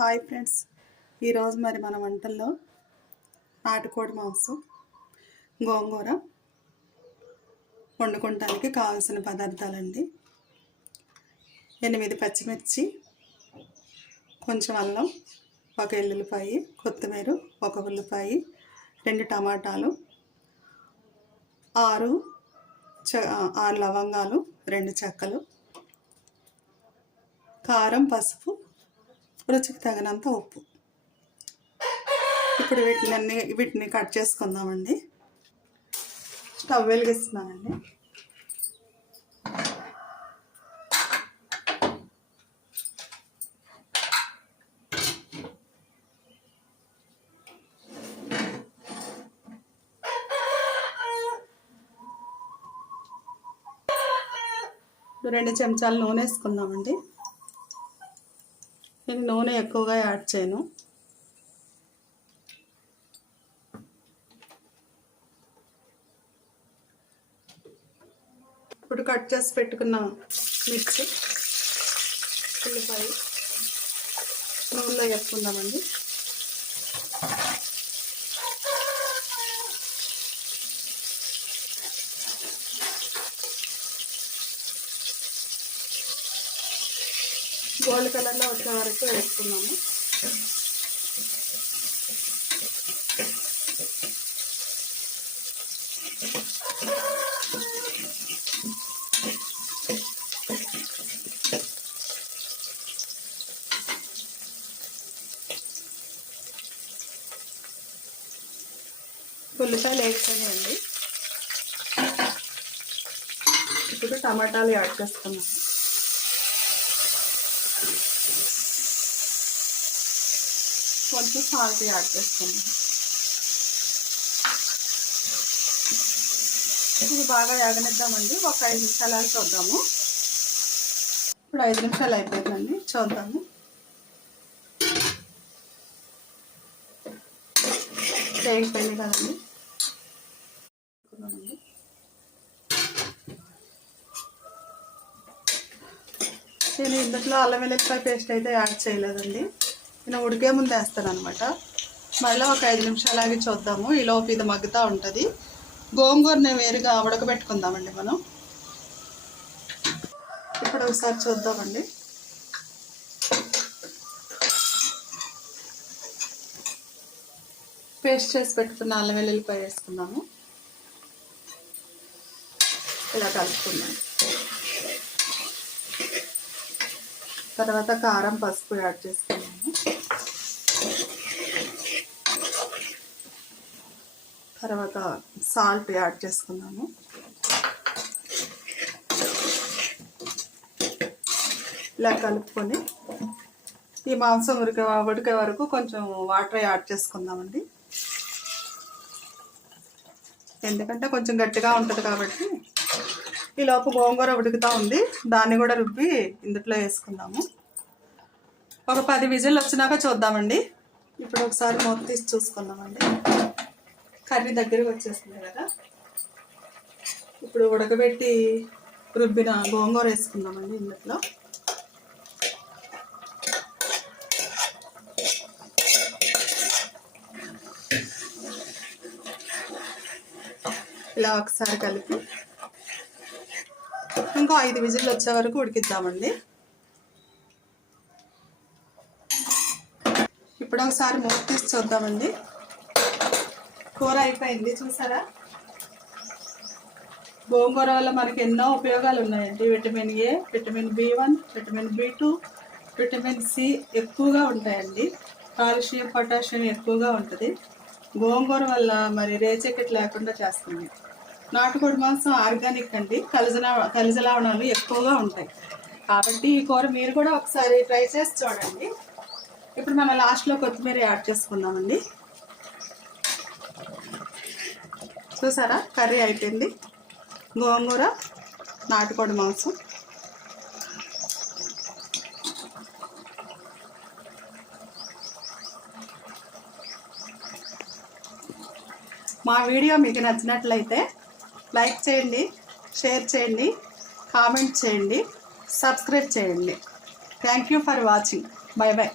Hi friends. ఈరోజు మరి మన వంటల్లో నాటుకోడి మాంసం గోంగూర వండుకోవటానికి కావాల్సిన పదార్థాలండి. ఎనిమిది పచ్చిమిర్చి కొంచెం అల్లం ఒక ఎల్లుల్లిపాయ కొత్తిమీర ఒక ఉల్లిపాయ రెండు టమాటాలు ఆరు చ ఆరు లవంగాలు రెండు చెక్కలు కారం పసుపు రుచికి తగినంత ఉప్పు. ఇప్పుడు వీటిని అన్ని వీటిని కట్ చేసుకుందామండి. స్టవ్ వెలిగిస్తున్నానండి. రెండు చెంచాలు నూనె వేసుకుందామండి. నేను నూనె ఎక్కువగా యాడ్ చేయను. ఇప్పుడు కట్ చేసి పెట్టుకున్న మిర్చి ఉల్లిపాయ నూనెలో వేసుకుందామండి. గోల్డ్ కలర్లో వచ్చే వరకు వేసుకున్నాము. ఉల్లిపాయలు వేసుకున్నాయండి ఇప్పుడు టమాటాలు యాడ్ చేసుకున్నాము కొంచెం సాల్ట్ యాడ్ చేసుకున్నాము ఇది బాగా యాగనిద్దామండి. ఒక ఐదు నిమిషాలు చూద్దాము. ఇప్పుడు ఐదు నిమిషాలు అయిపోయిందండి. చూద్దాము. వేగిపోయింది కదండి. నేను ఇందులో అల్లం వెల్లిపాయ పేస్ట్ అయితే యాడ్ చేయలేదండి. నేను ఉడికే ముందు వేస్తాను అనమాట మళ్ళీ ఒక ఐదు నిమిషాలు ఆగి చూద్దాము. ఈ లోపు ఇది మగ్గుతూ ఉంటుంది. గోంగూరని వేరుగా ఉడకబెట్టుకుందామండి మనం. ఇప్పుడు ఒకసారి చూద్దామండి. పేస్ట్ చేసి పెట్టుకున్న అల్లం వెల్లుల్లిపాయ వేసుకుందాము. ఇలా కలుపుకుందాం. తర్వాత కారం పసుపు యాడ్ చేసుకుందాం. తర్వాత సాల్ట్ యాడ్ చేసుకున్నాము ఇలా కలుపుకొని ఈ మాంసం ఉడికే ఉడికే వరకు కొంచెం వాటర్ యాడ్ చేసుకుందామండి. ఎందుకంటే కొంచెం గట్టిగా ఉంటుంది కాబట్టి ఈ లోపు గోంగూర ఉడుకుతూ ఉంది. దాన్ని కూడా రుబ్బి ఇందులో వేసుకుందాము. ఒక పది విజిల్ వచ్చినాక చూద్దామండి. ఇప్పుడు ఒకసారి మూత తీసి చూసుకుందామండి. కర్రీ దగ్గరకు వచ్చేస్తుంది కదా. ఇప్పుడు ఉడకబెట్టి రుబ్బిన గోంగూర వేసుకుందామండి ఇందులో. ఇలా ఒకసారి కలిపి ఇంకో ఐదు విజిల్ వచ్చే వరకు ఉడికిద్దామండి. ఇప్పుడు ఒకసారి మూత తీసి చూద్దామండి. కూర అయిపోయింది చూసారా? గోంగూర వల్ల మనకి ఎన్నో ఉపయోగాలు ఉన్నాయండి. Vitamin A vitamin B one vitamin B two vitamin C ఎక్కువగా ఉంటాయండి. కాల్షియం పొటాషియం ఎక్కువగా ఉంటుంది. గోంగూర వల్ల మరి రేచెకెట్ లేకుండా చేస్తుంది. నాటుకోడి మాంసం ఆర్గానిక్ అండి. కలిజలా కలిజలావణాలు ఎక్కువగా ఉంటాయి. కాబట్టి ఈ కూర మీరు కూడా ఒకసారి ట్రై చేసి చూడండి. ఇప్పుడు మనం లాస్ట్లో కొత్తిమీర యాడ్ చేసుకుందామండి. చూసారా? కర్రీ అయిపోయింది. గోంగూర నాటుకోడి మాంసం. మా వీడియో మీకు నచ్చినట్లయితే లైక్ చేయండి షేర్ చేయండి కామెంట్ చేయండి సబ్స్క్రైబ్ చేయండి. Thank you for watching bye bye